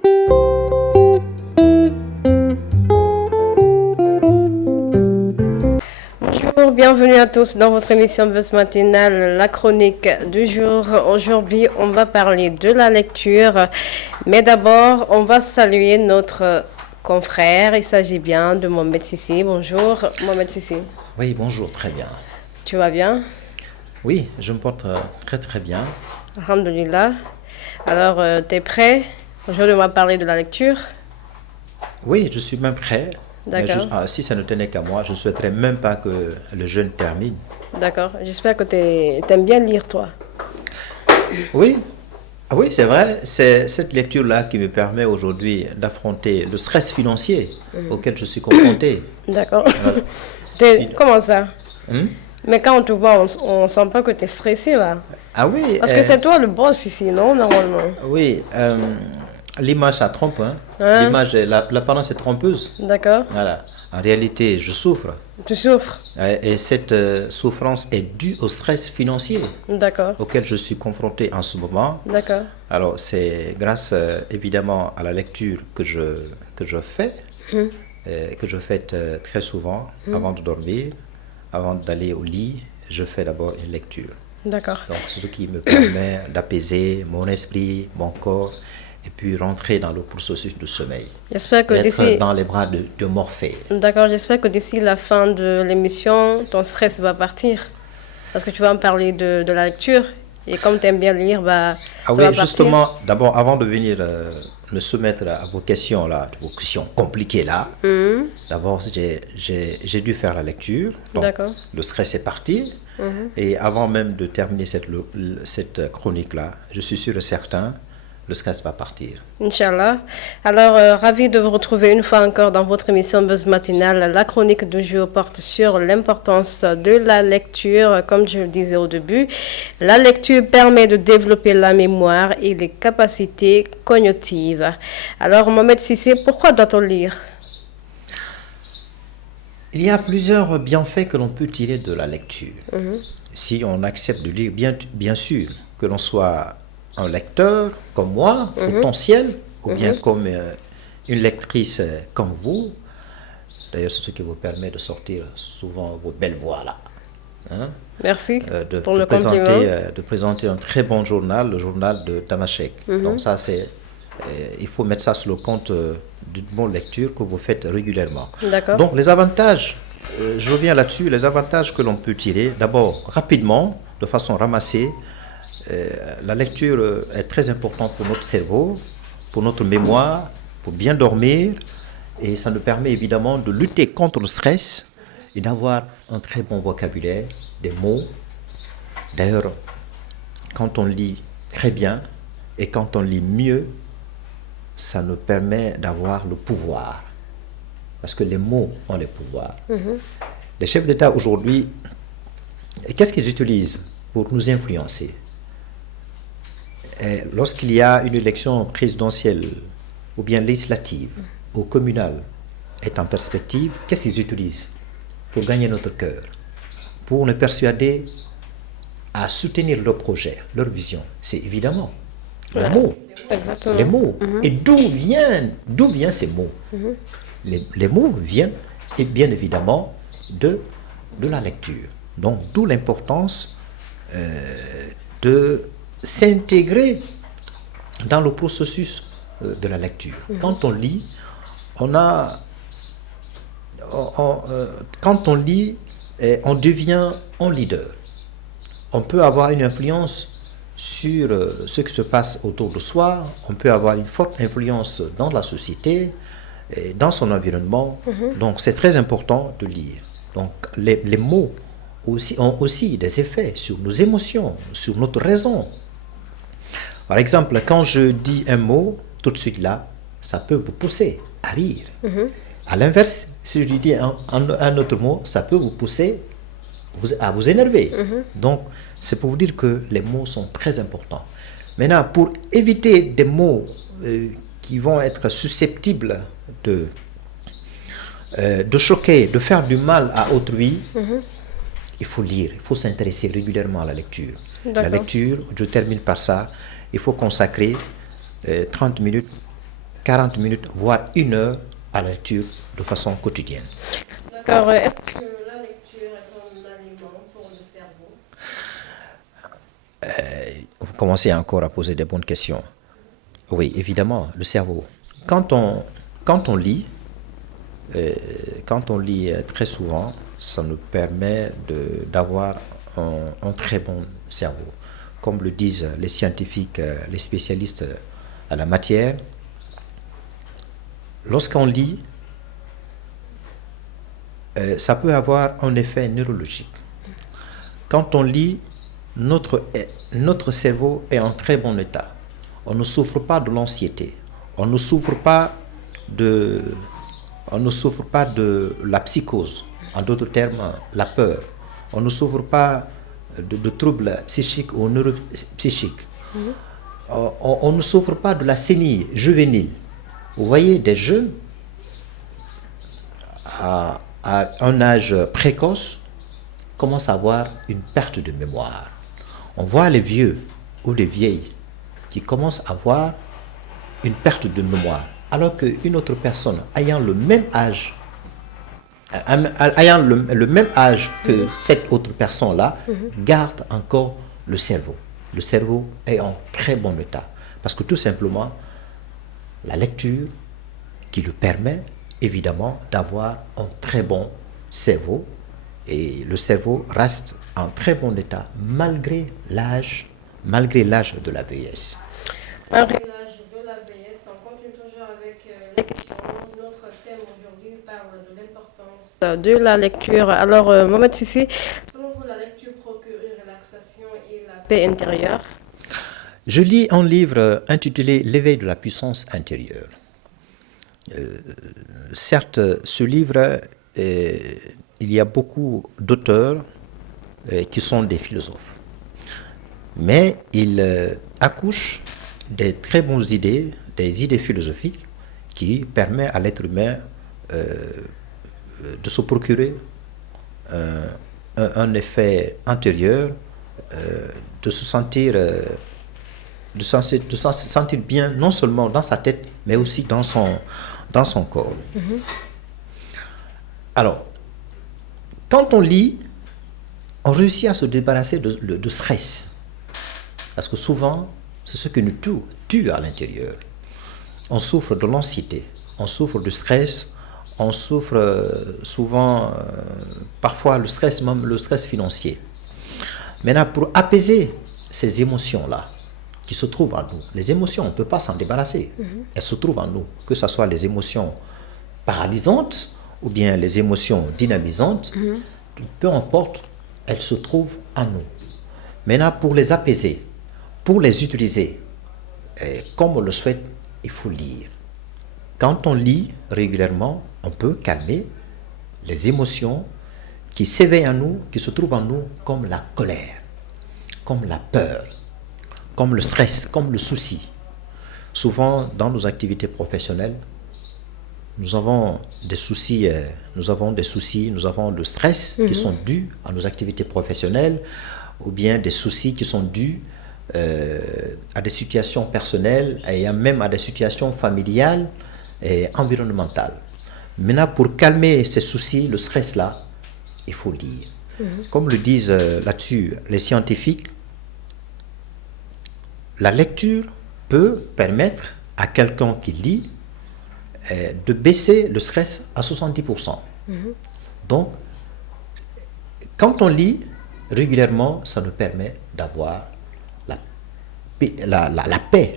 Bonjour, bienvenue à tous dans votre émission Buzz Matinale, la chronique du jour. Aujourd'hui, on va parler de la lecture, mais d'abord, on va saluer notre confrère. Il s'agit bien de Mohamed Sissi. Bonjour, Mohamed Sissi. Oui, bonjour, très bien. Tu vas bien? Oui, je me porte très très bien. Alhamdulillah. Alors, tu es prêt? Aujourd'hui, on va parler de la lecture. Oui, je suis même prêt. D'accord. Si ça ne tenait qu'à moi, je ne souhaiterais même pas que le jeûne termine. D'accord. J'espère que tu aimes bien lire, toi. Oui, oui, c'est vrai. C'est cette lecture-là qui me permet aujourd'hui d'affronter le stress financier auquel je suis confronté. D'accord. Si- Comment ça? Hmm? Mais quand on te voit, on sent pas que tu es stressé, là. Ah oui, Parce que c'est toi le boss ici, non, normalement? oui, l'image, ça trompe. Hein. Hein? L'image, l'apparence est trompeuse. D'accord. Voilà. En réalité, je souffre. Tu souffres? Et cette souffrance est due au stress financier D'accord. auquel je suis confronté en ce moment. D'accord. Alors, c'est grâce évidemment à la lecture que je fais, que je fais très souvent avant de dormir, avant d'aller au lit. Je fais d'abord une lecture. D'accord. Donc, c'est ce qui me permet d'apaiser mon esprit, mon corps, et puis rentrer dans le processus de sommeil. J'espère que Être d'ici... dans les bras de Morphée. D'accord, j'espère que d'ici la fin de l'émission, ton stress va partir. Parce que tu vas me parler de la lecture. Et comme tu aimes bien lire, bah, Ah ça oui, va partir. justement, d'abord, avant de venir me soumettre à vos questions, là, vos questions compliquées, là, d'abord, j'ai dû faire la lecture. Donc, D'accord. le stress est parti. Et avant même de terminer cette chronique-là, je suis sûr et certain, le stress va partir. Inch'Allah. Alors, ravi de vous retrouver une fois encore dans votre émission Buzz Matinale. La chronique du jour porte sur l'importance de la lecture. Comme je le disais au début, la lecture permet de développer la mémoire et les capacités cognitives. Alors, Mohamed Sissé, pourquoi doit-on lire? Il y a plusieurs bienfaits que l'on peut tirer de la lecture. Si on accepte de lire, bien sûr, que l'on soit un lecteur comme moi, potentiel, ou bien comme une lectrice comme vous. D'ailleurs, c'est ce qui vous permet de sortir souvent vos belles voix là. Hein? Merci pour le compliment. De présenter un très bon journal, le journal de Tamashek. Donc ça, il faut mettre ça sur le compte d'une bonne lecture que vous faites régulièrement. D'accord. Donc les avantages, je reviens là-dessus, les avantages que l'on peut tirer, d'abord rapidement, de façon ramassée, la lecture est très importante pour notre cerveau, pour notre mémoire, pour bien dormir, et ça nous permet évidemment de lutter contre le stress et d'avoir un très bon vocabulaire, des mots. D'ailleurs, quand on lit très bien et quand on lit mieux, ça nous permet d'avoir le pouvoir. Parce que les mots ont le pouvoir. Les chefs d'État aujourd'hui, qu'est-ce qu'ils utilisent pour nous influencer? Lorsqu'il y a une élection présidentielle ou bien législative ou communale est en perspective, qu'est-ce qu'ils utilisent pour gagner notre cœur, pour nous persuader à soutenir leur projet, leur vision? C'est évidemment les mots. Exactement. Les mots. Et d'où viennent ces mots? Les mots viennent, et bien évidemment, de la lecture. Donc, d'où l'importance de s'intégrer dans le processus de la lecture. Quand on lit, quand on lit, on devient un leader. On peut avoir une influence sur ce qui se passe autour de soi, on peut avoir une forte influence dans la société, et dans son environnement. Donc c'est très important de lire. Donc les mots ont aussi des effets sur nos émotions, sur notre raison. Par exemple, quand je dis un mot, tout de suite là, ça peut vous pousser à rire. À l'inverse, si je dis un autre mot, ça peut vous pousser à vous énerver. Donc, c'est pour vous dire que les mots sont très importants. Maintenant, pour éviter des mots qui vont être susceptibles de choquer, de faire du mal à autrui, il faut lire, il faut s'intéresser régulièrement à la lecture. La lecture, je termine par ça, il faut consacrer 30 minutes 40 minutes, voire 1 heure à la lecture de façon quotidienne. D'accord. Est-ce que la lecture est un aliment pour le cerveau? Vous commencez encore à poser des bonnes questions. Oui, évidemment, le cerveau. Quand on lit, très souvent, ça nous permet d'avoir un très bon cerveau. Comme le disent les scientifiques, les spécialistes à la matière, lorsqu'on lit, ça peut avoir un effet neurologique. Quand on lit, notre cerveau est en très bon état. On ne souffre pas de l'anxiété. On ne souffre pas de la psychose. En d'autres termes, la peur. On ne souffre pas de troubles psychiques ou neuropsychiques. On ne souffre pas de la sénile juvénile. Vous voyez, des jeunes à un âge précoce commencent à avoir une perte de mémoire. On voit les vieux ou les vieilles qui commencent à avoir une perte de mémoire, alors qu'une autre personne ayant le même âge que cette autre personne-là, garde encore le cerveau. Le cerveau est en très bon état. Parce que tout simplement, la lecture qui le permet, évidemment, d'avoir un très bon cerveau. Et le cerveau reste en très bon état malgré l'âge de la vieillesse. Malgré l'âge de la vieillesse, on continue toujours avec les questions. Notre thème aujourd'hui parle de l'importance de la lecture. Alors, Mohamed Sissi, selon vous, la lecture procure une relaxation et la paix intérieure? Je lis un livre intitulé L'éveil de la puissance intérieure. Certes, ce livre, il y a beaucoup d'auteurs qui sont des philosophes. Mais il accouche des très bonnes idées, des idées philosophiques qui permettent à l'être humain de se procurer un effet intérieur, de se sentir bien non seulement dans sa tête, mais aussi dans son corps. Alors, quand on lit, on réussit à se débarrasser de stress. Parce que souvent, c'est ce qui nous tue à l'intérieur. On souffre de l'anxiété, on souffre du stress, on souffre souvent, parfois le stress, même le stress financier. Maintenant, pour apaiser ces émotions-là, qui se trouvent en nous, les émotions, on ne peut pas s'en débarrasser. Elles se trouvent en nous, que ce soit les émotions paralysantes ou bien les émotions dynamisantes, peu importe, elles se trouvent en nous. Maintenant, pour les apaiser, pour les utiliser, comme on le souhaite, il faut lire. Quand on lit régulièrement, on peut calmer les émotions qui s'éveillent en nous, qui se trouvent en nous, comme la colère, comme la peur, comme le stress, comme le souci. Souvent, dans nos activités professionnelles, nous avons des soucis, nous avons le stress qui sont dus à nos activités professionnelles, ou bien des soucis qui sont dus à des situations personnelles et même à des situations familiales et environnementales. Maintenant, pour calmer ces soucis, le stress-là, il faut lire. Comme le disent là-dessus les scientifiques, la lecture peut permettre à quelqu'un qui lit de baisser le stress à 70%. Donc, quand on lit régulièrement, ça nous permet d'avoir la paix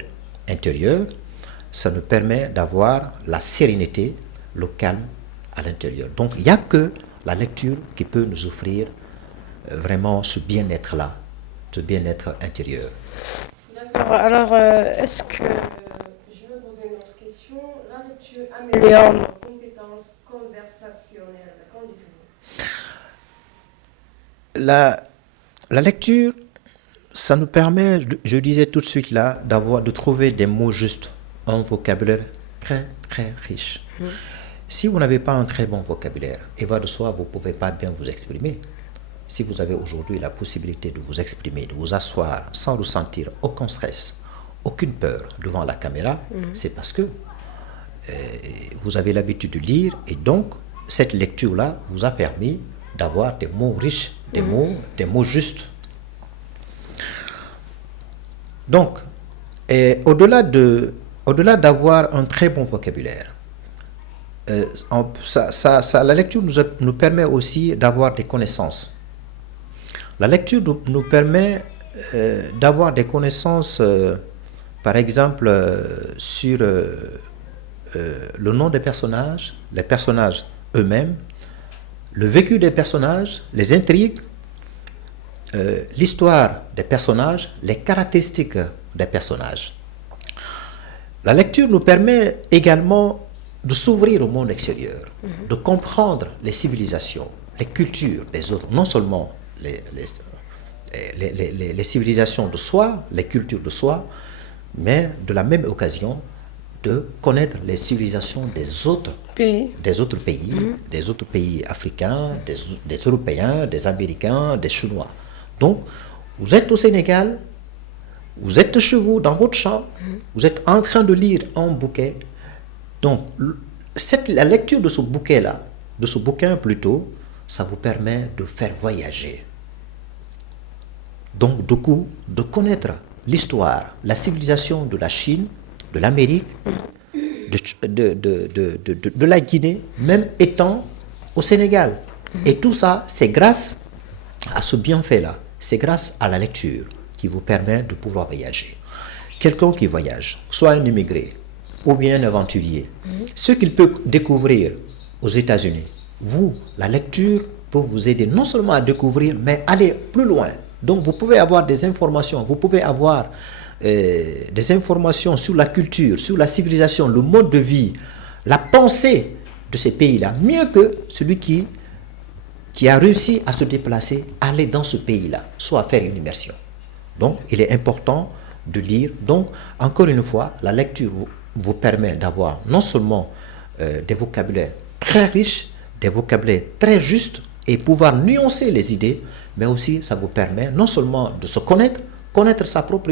intérieure, ça nous permet d'avoir la sérénité, le calme à l'intérieur. Donc, il n'y a que la lecture qui peut nous offrir vraiment ce bien-être-là, ce bien-être intérieur. D'accord. Alors, est-ce que, je vais poser une autre question, la lecture améliore nos compétences conversationnelles, qu'en dites-vous? La lecture, ça nous permet, je disais tout de suite là, de trouver des mots justes, un vocabulaire très très riche. Si vous n'avez pas un très bon vocabulaire, et va de soi, vous ne pouvez pas bien vous exprimer. Si vous avez aujourd'hui la possibilité de vous exprimer, de vous asseoir sans ressentir aucun stress, aucune peur devant la caméra, c'est parce que vous avez l'habitude de lire, et donc cette lecture-là vous a permis d'avoir des mots riches, des mots justes. Donc, au-delà d'avoir un très bon vocabulaire, la lecture nous permet aussi d'avoir des connaissances. La lecture nous permet d'avoir des connaissances, par exemple, sur le nom des personnages, les personnages eux-mêmes, le vécu des personnages, les intrigues, l'histoire des personnages, les caractéristiques des personnages. La lecture nous permet également de s'ouvrir au monde extérieur, de comprendre les civilisations, les cultures des autres, non seulement les civilisations de soi, les cultures de soi, mais de la même occasion de connaître les civilisations des autres pays, des autres pays africains, des Européens, des Américains, des Chinois. Donc, vous êtes au Sénégal, vous êtes chez vous, dans votre champ, vous êtes en train de lire un bouquet. Donc, la lecture de ce bouquet-là, de ce bouquin plutôt, ça vous permet de faire voyager. Donc, du coup, de connaître l'histoire, la civilisation de la Chine, de l'Amérique, de la Guinée, même étant au Sénégal. Et tout ça, c'est grâce à ce bienfait-là. C'est grâce à la lecture qui vous permet de pouvoir voyager. Quelqu'un qui voyage, soit un immigré ou bien un aventurier, ce qu'il peut découvrir aux États-Unis, la lecture peut vous aider non seulement à découvrir, mais aller plus loin. Donc vous pouvez avoir des informations, vous pouvez avoir des informations sur la culture, sur la civilisation, le mode de vie, la pensée de ces pays-là, mieux que celui qui a réussi à se déplacer, aller dans ce pays-là, soit à faire une immersion. Donc, il est important de lire. Donc, encore une fois, la lecture vous permet d'avoir non seulement des vocabulaires très riches, des vocabulaires très justes, et pouvoir nuancer les idées, mais aussi ça vous permet non seulement de se connaître sa propre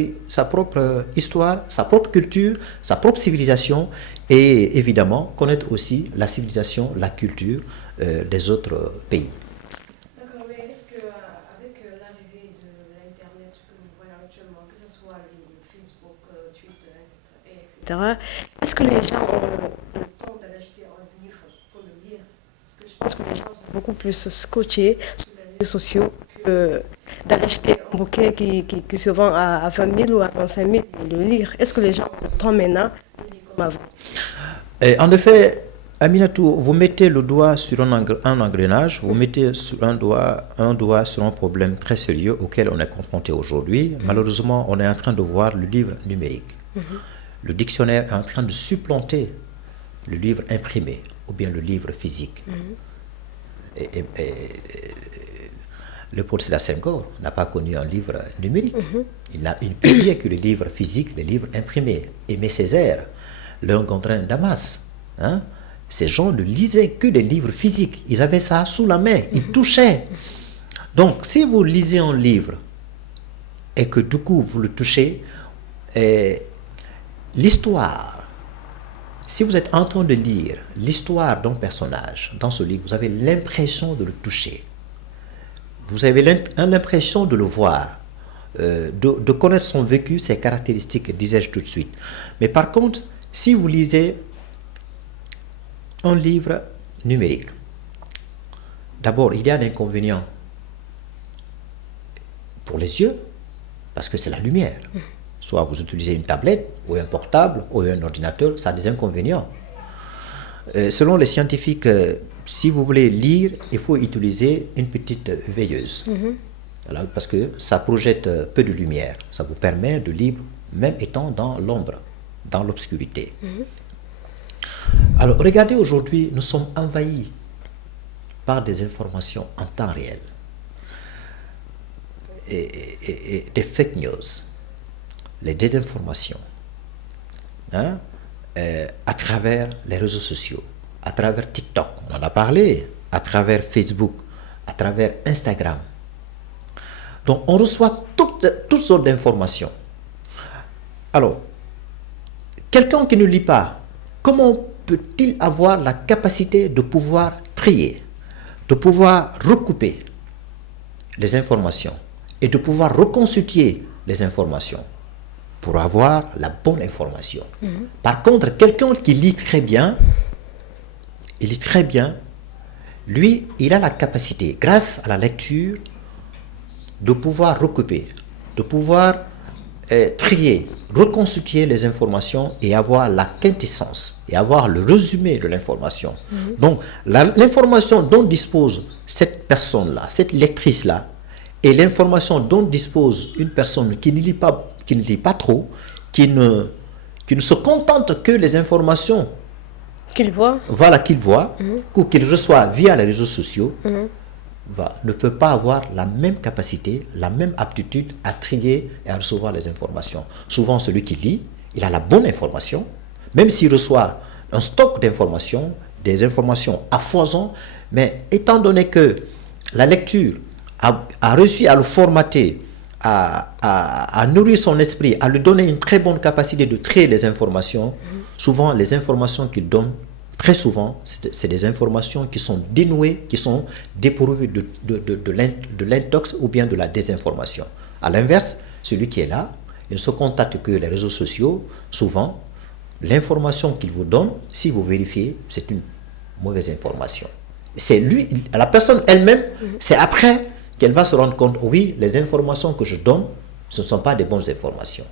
histoire, sa propre culture, sa propre civilisation, et évidemment connaître aussi la civilisation, la culture des autres pays. D'accord, mais est-ce qu'avec l'arrivée de l'Internet que nous voyons actuellement, que ce soit Facebook, Twitter, etc., est-ce que les gens ont le temps d'acheter un livre pour le lire? Parce que je pense que les gens sont beaucoup plus scotchés sur les réseaux sociaux que d'acheter un bouquet qui se vend à 20 000 ou à 25 000 et de le lire. Est-ce que les gens ont le temps maintenant de lire comme avant? En effet, Aminatou, vous mettez le doigt sur un engrenage, vous mettez sur un doigt sur un problème très sérieux auquel on est confronté aujourd'hui. Malheureusement, on est en train de voir le livre numérique. Le dictionnaire est en train de supplanter le livre imprimé ou bien le livre physique. Et Léopold Sédar Senghor n'a pas connu un livre numérique. Il ne peut dire que le livre physique, le livre imprimé. Aimé Césaire, Léon Gondrin Damas, ces gens ne lisaient que des livres physiques. Ils avaient ça sous la main, ils touchaient. Donc, si vous lisez un livre et que du coup vous le touchez, l'histoire, si vous êtes en train de lire l'histoire d'un personnage dans ce livre, vous avez l'impression de le toucher. Vous avez l'impression de le voir, de connaître son vécu, ses caractéristiques, disais-je tout de suite. Mais par contre, si vous lisez un livre numérique, d'abord, il y a un inconvénient pour les yeux, parce que c'est la lumière. Soit vous utilisez une tablette, ou un portable, ou un ordinateur, ça a des inconvénients. Selon les scientifiques, si vous voulez lire, il faut utiliser une petite veilleuse. Voilà, parce que ça projette peu de lumière. Ça vous permet de lire, même étant dans l'ombre, dans l'obscurité. Alors, regardez, aujourd'hui, nous sommes envahis par des informations en temps réel. Et des fake news, les désinformations, à travers les réseaux sociaux, à travers TikTok, on en a parlé, à travers Facebook, à travers Instagram. Donc, on reçoit toutes sortes d'informations. Alors, quelqu'un qui ne lit pas, comment peut-il avoir la capacité de pouvoir trier, de pouvoir recouper les informations et de pouvoir reconstituer les informations pour avoir la bonne information. Par contre, quelqu'un qui lit très bien, lui, il a la capacité, grâce à la lecture, de pouvoir recouper, de pouvoir trier, reconstituer les informations et avoir la quintessence, et avoir le résumé de l'information. Donc, l'information dont dispose cette personne-là, cette lectrice-là, et l'information dont dispose une personne qui ne lit pas trop, qui ne se contente que les informations qu'il voit, ou qu'il reçoit via les réseaux sociaux, ne peut pas avoir la même capacité, la même aptitude à trier et à recevoir les informations. Souvent, celui qui lit, il a la bonne information, même s'il reçoit un stock d'informations, des informations à foison, mais étant donné que la lecture a réussi à le formater, à nourrir son esprit, à lui donner une très bonne capacité de trier les informations, souvent les informations qu'il donne, très souvent, c'est des informations qui sont dénouées, qui sont dépourvues de l'intox ou bien de la désinformation. À l'inverse, celui qui est là, il ne se contacte que les réseaux sociaux. Souvent, l'information qu'il vous donne, si vous vérifiez, c'est une mauvaise information. C'est lui, la personne elle-même, c'est après qu'elle va se rendre compte, oui, les informations que je donne, ce ne sont pas des bonnes informations.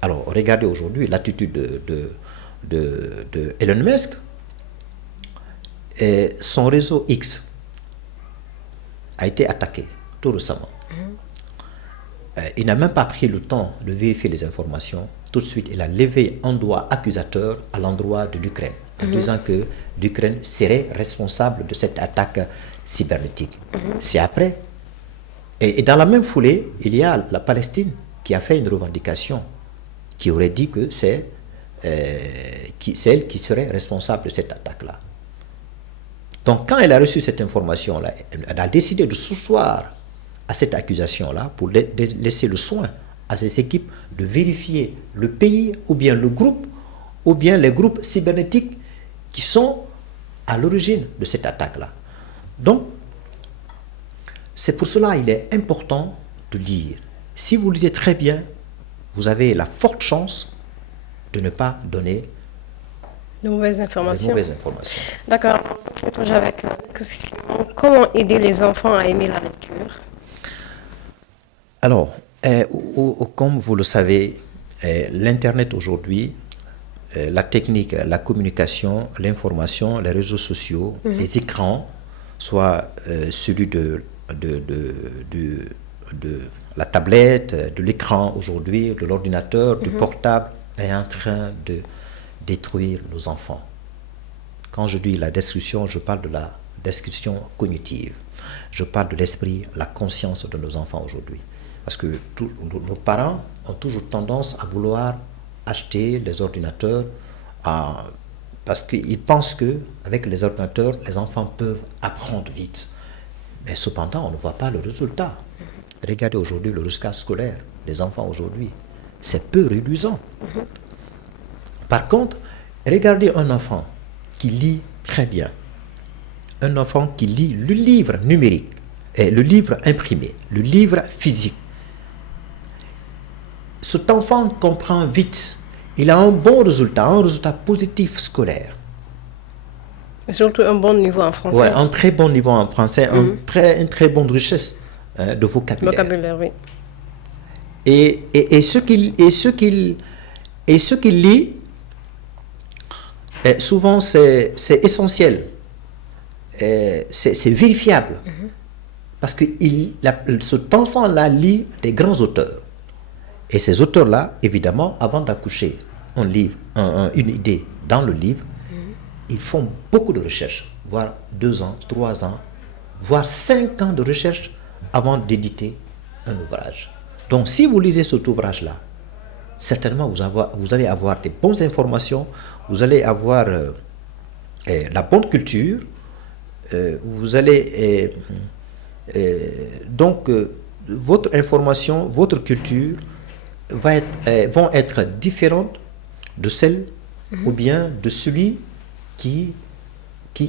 Alors, regardez aujourd'hui l'attitude de Elon Musk. Et son réseau X a été attaqué tout récemment. Il n'a même pas pris le temps de vérifier les informations. Tout de suite, il a levé un doigt accusateur à l'endroit de l'Ukraine, en disant que l'Ukraine serait responsable de cette attaque cybernétique. C'est après. Et dans la même foulée, il y a la Palestine qui a fait une revendication, qui aurait dit que c'est elle qui serait responsable de cette attaque-là. Donc, quand elle a reçu cette information-là, elle a décidé de s'asseoir à cette accusation-là pour laisser le soin à ses équipes de vérifier le pays ou bien le groupe ou bien les groupes cybernétiques qui sont à l'origine de cette attaque-là. Donc, c'est pour cela qu'il est important de lire. Si vous lisez très bien, vous avez la forte chance de ne pas donner de mauvaises informations. D'accord. Avec comment aider les enfants à aimer la lecture? Alors, comme vous le savez, l'Internet aujourd'hui, la technique, la communication, l'information, les réseaux sociaux, les écrans, soit celui de la tablette, de l'écran aujourd'hui, de l'ordinateur, du portable, est en train de détruire nos enfants. Quand je dis la destruction, je parle de la destruction cognitive. Je parle de l'esprit, la conscience de nos enfants aujourd'hui. Parce que nos parents ont toujours tendance à vouloir acheter les ordinateurs parce qu'ils pensent qu'avec les ordinateurs, les enfants peuvent apprendre vite. Mais cependant, on ne voit pas le résultat. Regardez aujourd'hui le résultat scolaire des enfants aujourd'hui. C'est peu réduisant. Par contre, regardez un enfant qui lit très bien. Un enfant qui lit le livre numérique, le livre imprimé, le livre physique. Cet enfant comprend vite. Il a un bon résultat, un résultat positif scolaire. Et surtout un bon niveau en français. Oui, un très bon niveau en français, une très bonne richesse de vocabulaire. Oui. Et ce qu'il lit, souvent c'est essentiel, c'est vérifiable. Parce que cet enfant-là lit des grands auteurs. Et ces auteurs-là, évidemment, avant d'accoucher un livre, une idée dans le livre, ils font beaucoup de recherches, voire 2 ans, 3 ans, voire 5 ans de recherche avant d'éditer un ouvrage. Donc, si vous lisez cet ouvrage-là, certainement vous allez avoir des bonnes informations, vous allez avoir la bonne culture, vous allez... donc, votre information, votre culture vont être différentes de celles ou bien de celui qui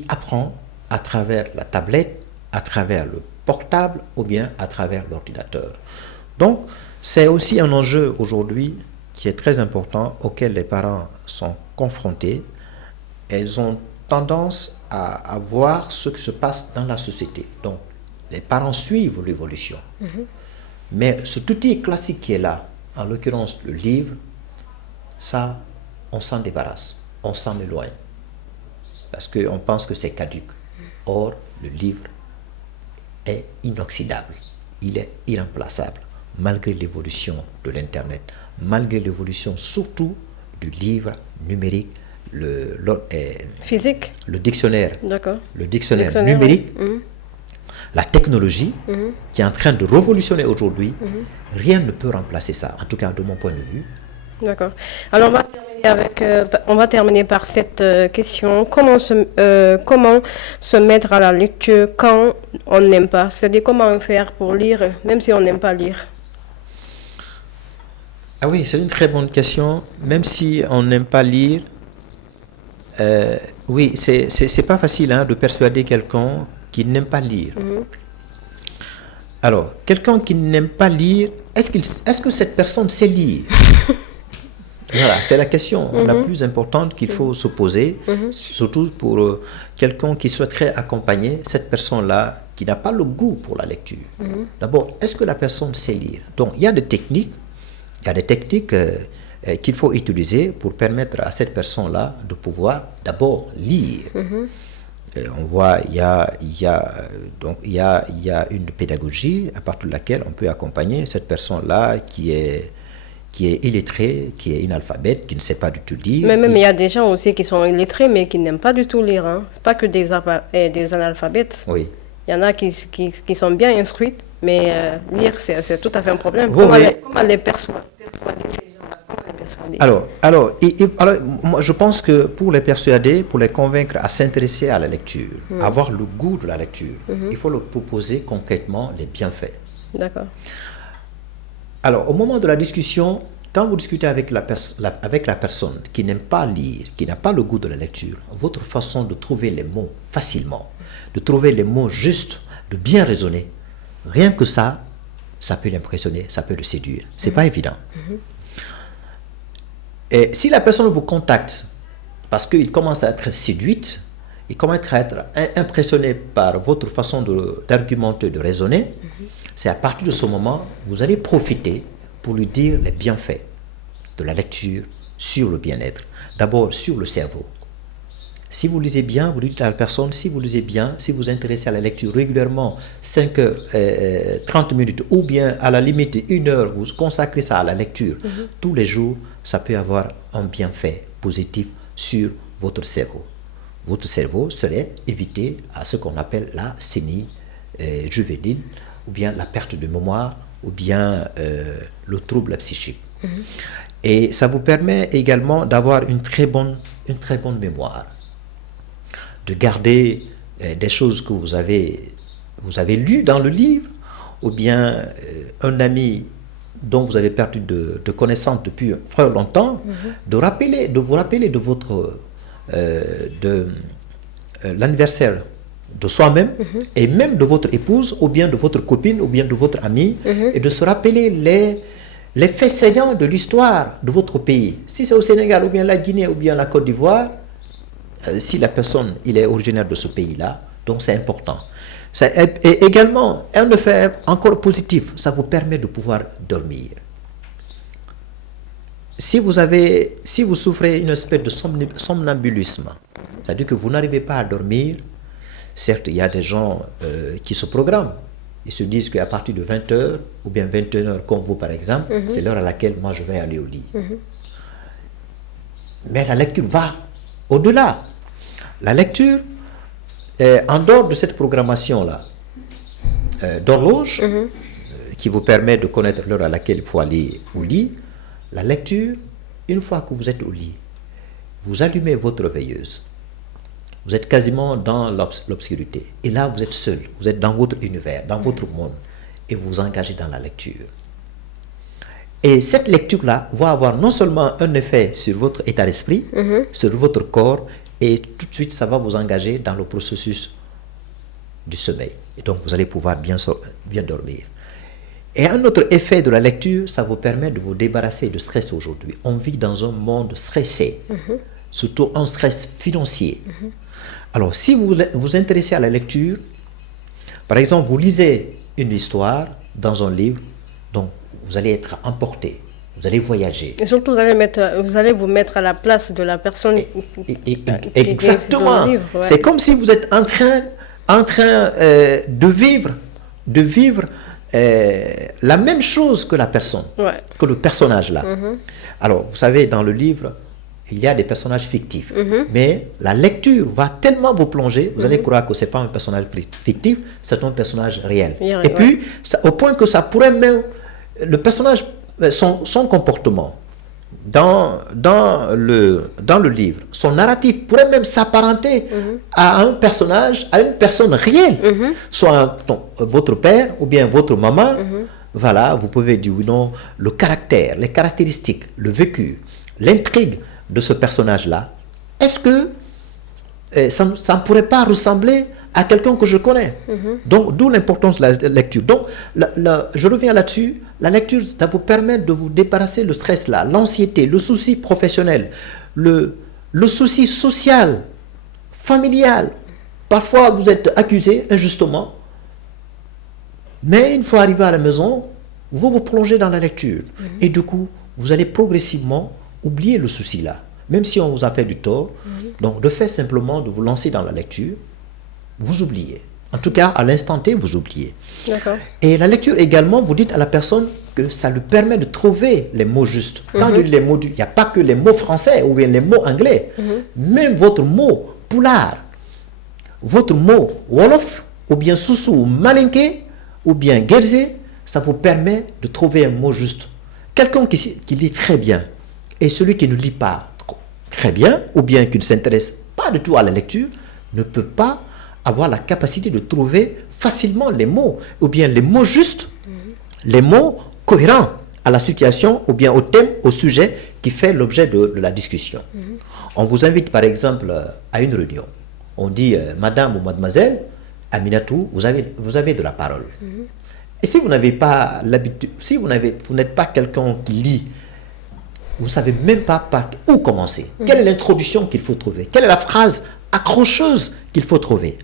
apprend à travers la tablette, à travers le portable ou bien à travers l'ordinateur. Donc, c'est aussi un enjeu aujourd'hui qui est très important auquel les parents sont confrontés. Ils ont tendance à voir ce qui se passe dans la société. Donc, les parents suivent l'évolution. Mais cet outil classique qui est là, en l'occurrence le livre, ça, on s'en débarrasse, on s'en éloigne. Parce qu'on pense que c'est caduc. Or, le livre est inoxydable, il est irremplaçable, malgré l'évolution de l'Internet, malgré l'évolution surtout du livre numérique, physique, le dictionnaire, le dictionnaire numérique, oui. La technologie qui est en train de révolutionner aujourd'hui, rien ne peut remplacer ça, en tout cas de mon point de vue. D'accord. Alors on va terminer par cette question. Comment se mettre à la lecture quand on n'aime pas? C'est-à-dire comment faire pour lire, même si on n'aime pas lire? Ah oui, c'est une très bonne question. Même si on n'aime pas lire, oui, c'est pas facile de persuader quelqu'un qui n'aime pas lire. Alors, quelqu'un qui n'aime pas lire, est-ce que cette personne sait lire? Voilà, c'est la question la plus importante qu'il faut se poser, surtout pour quelqu'un qui souhaiterait accompagner cette personne-là qui n'a pas le goût pour la lecture. D'abord, est-ce que la personne sait lire? Donc, il y a des techniques qu'il faut utiliser pour permettre à cette personne-là de pouvoir d'abord lire. On voit, il y a une pédagogie à partir de laquelle on peut accompagner cette personne-là qui est illettrée, qui est inalphabète, qui ne sait pas du tout lire. Mais même il y a des gens aussi qui sont illettrés mais qui n'aiment pas du tout lire. C'est pas que des analphabètes. Oui. Il y en a qui sont bien instruits, mais lire c'est tout à fait un problème. Oui, comment les persuader ces gens-là? Comment les persuader? Alors, moi, je pense que pour les persuader, pour les convaincre à s'intéresser à la lecture, avoir le goût de la lecture, il faut leur proposer concrètement les bienfaits. D'accord. Alors, au moment de la discussion, quand vous discutez avec la personne qui n'aime pas lire, qui n'a pas le goût de la lecture, votre façon de trouver les mots facilement, de trouver les mots justes, de bien raisonner, rien que ça peut l'impressionner, ça peut le séduire. C'est pas évident. Et si la personne vous contacte parce qu'il commence à être séduite, il commence à être impressionné par votre façon d'argumenter, de raisonner, c'est à partir de ce moment, vous allez profiter pour lui dire les bienfaits de la lecture sur le bien-être. D'abord, sur le cerveau. Si vous lisez bien, vous dites à la personne, si vous lisez bien, si vous vous intéressez à la lecture régulièrement, 5 heures, 30 minutes, ou bien à la limite 1 heure, vous consacrez ça à la lecture, tous les jours, ça peut avoir un bienfait positif sur votre cerveau. Votre cerveau serait évité à ce qu'on appelle la sénie juvénile, ou bien la perte de mémoire, ou bien le trouble psychique. Et ça vous permet également d'avoir une très bonne mémoire, de garder des choses que vous avez lues dans le livre, ou bien un ami dont vous avez perdu de connaissance depuis très longtemps, de vous rappeler de votre l'anniversaire de soi-même et même de votre épouse ou bien de votre copine ou bien de votre ami et de se rappeler les faits saillants de l'histoire de votre pays. Si c'est au Sénégal ou bien la Guinée ou bien la Côte d'Ivoire, si la personne il est originaire de ce pays-là, donc c'est important. Et également, un effet encore positif, ça vous permet de pouvoir dormir. Si vous souffrez une espèce de somnambulisme, c'est-à-dire que vous n'arrivez pas à dormir, certes, il y a des gens qui se programment. Ils se disent qu'à partir de 20h ou bien 21h, comme vous par exemple, c'est l'heure à laquelle moi je vais aller au lit. Mais la lecture va au-delà. La lecture, en dehors de cette programmation-là, d'horloge, qui vous permet de connaître l'heure à laquelle il faut aller au lit, la lecture, une fois que vous êtes au lit, vous allumez votre veilleuse. Vous êtes quasiment dans l'obscurité. Et là, vous êtes seul. Vous êtes dans votre univers, dans votre monde. Et vous vous engagez dans la lecture. Et cette lecture-là va avoir non seulement un effet sur votre état d'esprit, sur votre corps, et tout de suite, ça va vous engager dans le processus du sommeil. Et donc, vous allez pouvoir bien dormir. Et un autre effet de la lecture, ça vous permet de vous débarrasser du stress aujourd'hui. On vit dans un monde stressé, surtout un stress financier. Alors, si vous vous intéressez à la lecture, par exemple, vous lisez une histoire dans un livre, donc vous allez être emporté, vous allez voyager. Et surtout, vous allez vous mettre à la place de la personne exactement. Dans le livre, ouais. C'est comme si vous êtes en train de vivre la même chose que la personne, que le personnage là. Alors, vous savez, dans le livre, il y a des personnages fictifs, mais la lecture va tellement vous plonger, vous allez croire que ce n'est pas un personnage fictif, c'est un personnage réel. Et puis, au point que ça pourrait même, le personnage, son comportement dans le livre, son narratif pourrait même s'apparenter à un personnage, à une personne réelle, soit votre père ou bien votre maman. Voilà, vous pouvez dire oui, non, le caractère, les caractéristiques, le vécu, l'intrigue de ce personnage-là, est-ce que ça ne pourrait pas ressembler à quelqu'un que je connais? Donc, d'où l'importance de la lecture. Donc, je reviens là-dessus. La lecture, ça vous permet de vous débarrasser le stress là, l'anxiété, le souci professionnel, le souci social, familial. Parfois, vous êtes accusé injustement, mais une fois arrivé à la maison, vous vous plongez dans la lecture. Et du coup, vous allez progressivement oublier le souci là, même si on vous a fait du tort. Donc, de fait simplement de vous lancer dans la lecture, vous oubliez. En tout cas, à l'instant T, vous oubliez. D'accord. Et la lecture également, vous dites à la personne que ça lui permet de trouver les mots justes. Quand je dis les mots, il n'y a pas que les mots français ou bien les mots anglais. Même votre mot pulaar, votre mot wolof, ou bien soussou ou malinké, ou bien guerze, ça vous permet de trouver un mot juste. Quelqu'un qui lit très bien et celui qui ne lit pas très bien, ou bien qui ne s'intéresse pas du tout à la lecture, ne peut pas avoir la capacité de trouver facilement les mots, ou bien les mots justes, les mots cohérents à la situation, ou bien au thème, au sujet qui fait l'objet de la discussion. On vous invite par exemple à une réunion. On dit Madame ou Mademoiselle Aminatou, vous avez de la parole. Et si vous n'avez pas l'habitude, si vous n'êtes pas quelqu'un qui lit, vous ne savez même pas par où commencer. Quelle est l'introduction qu'il faut trouver? Quelle est la phrase accrocheuse qu'il faut trouver?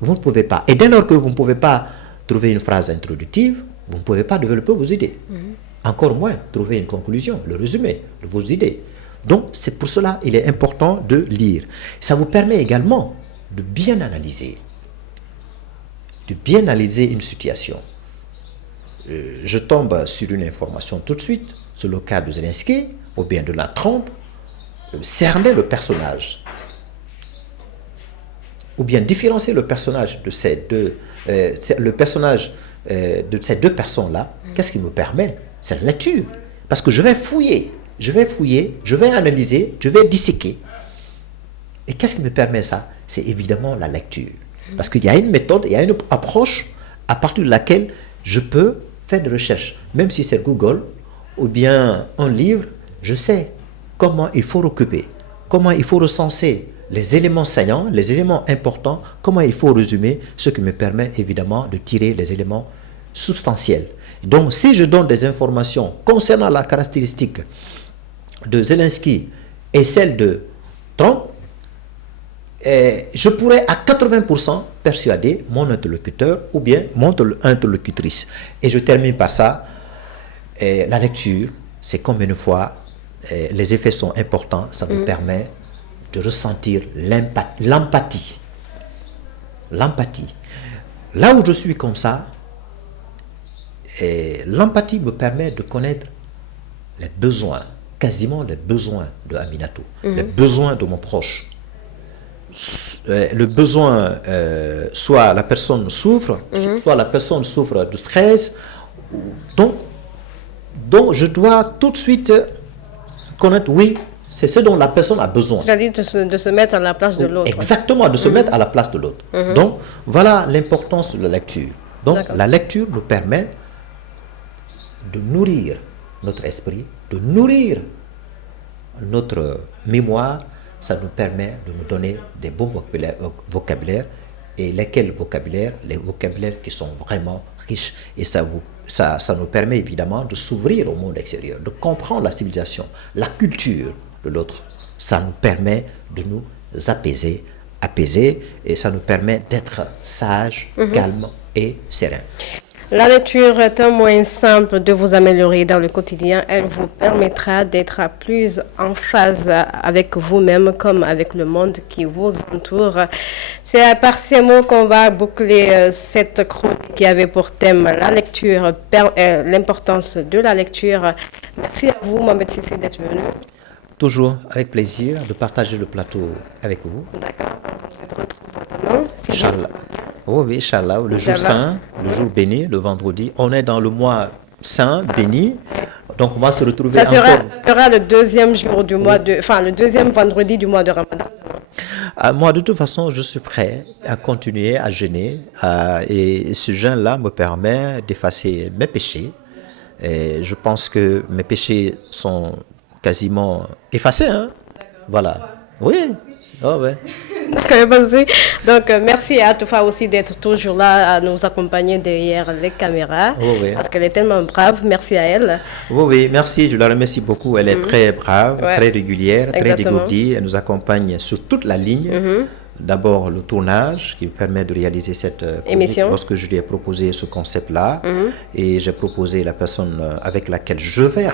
Vous ne pouvez pas. Et dès lors que vous ne pouvez pas trouver une phrase introductive, vous ne pouvez pas développer vos idées. Encore moins trouver une conclusion, le résumé de vos idées. Donc, c'est pour cela qu'il est important de lire. Ça vous permet également de bien analyser une situation. Je tombe sur une information tout de suite, sur le cas de Zelensky, ou bien de la Trump, cerner le personnage. Ou bien différencier le personnage de ces deux, de ces deux personnes-là. Qu'est-ce qui me permet? C'est la lecture. Parce que je vais fouiller, je vais analyser, je vais disséquer. Et qu'est-ce qui me permet ça? C'est évidemment la lecture. Parce qu'il y a une méthode, il y a une approche à partir de laquelle je peux faire des recherches. Même si c'est Google ou bien un livre, je sais comment il faut recouper, comment il faut recenser les éléments saillants, les éléments importants, comment il faut résumer, ce qui me permet évidemment de tirer les éléments substantiels. Donc, si je donne des informations concernant la caractéristique de Zelensky et celle de Trump, je pourrais à 80% persuader mon interlocuteur ou bien mon interlocutrice. Et je termine par ça. La lecture, c'est comme une fois, les effets sont importants, ça vous permet de ressentir l'empathie. L'empathie. Là où je suis comme ça, l'empathie me permet de connaître les besoins, quasiment les besoins de Aminatou, les besoins de mon proche. Le besoin, soit la personne souffre, soit la personne souffre de stress. Donc je dois tout de suite connaître, oui, c'est ce dont la personne a besoin. C'est-à-dire de se mettre à la place de l'autre. Exactement, de se mettre à la place de l'autre. Donc, voilà l'importance de la lecture. Donc, la lecture nous permet de nourrir notre esprit, de nourrir notre mémoire. Ça nous permet de nous donner des bons vocabulaires et lesquels vocabulaires? Les vocabulaires qui sont vraiment riches. Et ça nous permet évidemment de s'ouvrir au monde extérieur, de comprendre la civilisation, la culture de l'autre. Ça nous permet de nous apaiser, et ça nous permet d'être sages, calmes et sereins. La lecture est un moyen simple de vous améliorer dans le quotidien. Elle vous permettra d'être plus en phase avec vous-même comme avec le monde qui vous entoure. C'est par ces mots qu'on va boucler cette chronique qui avait pour thème la lecture, l'importance de la lecture. Merci à vous, Mohamed Sissi, d'être venu. Toujours avec plaisir de partager le plateau avec vous. D'accord, on se retrouve demain. Inch'Allah. Oui, Inch'Allah, le jour saint, le jour béni, le vendredi. On est dans le mois saint, béni. Donc on va se retrouver ça sera le deuxième jour du mois le deuxième vendredi du mois de Ramadan. Moi, de toute façon, je suis prêt à continuer à jeûner. Et ce jeûne-là me permet d'effacer mes péchés. Et je pense que mes péchés sont quasiment effacés. Hein? Voilà. Oui. Oh, ouais. Donc, merci à Toufa aussi d'être toujours là à nous accompagner derrière les caméras. Oh, oui. Parce qu'elle est tellement brave. Merci à elle. Oui, merci. Je la remercie beaucoup. Elle est très brave, très régulière, très dégourdie. Elle nous accompagne sur toute la ligne. D'abord, le tournage qui permet de réaliser cette émission. Lorsque je lui ai proposé ce concept-là, et j'ai proposé la personne avec laquelle je vais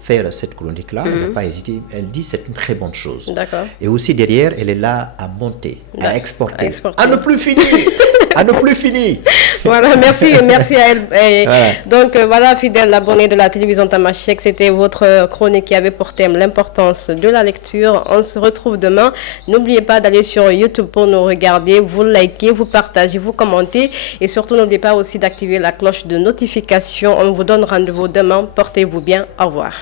faire cette chronique-là, elle n'a pas hésité. Elle dit c'est une très bonne chose. D'accord. Et aussi derrière, elle est là à monter, à exporter. À ne plus finir. À ne plus finir. Voilà, merci à elle. Et voilà. Donc voilà, fidèles abonnés de la télévision Tamashek, c'était votre chronique qui avait pour thème l'importance de la lecture. On se retrouve demain. N'oubliez pas d'aller sur YouTube pour nous regarder, vous likez, vous partagez, vous commentez et surtout n'oubliez pas aussi d'activer la cloche de notification. On vous donne rendez-vous demain. Portez-vous bien. Au revoir.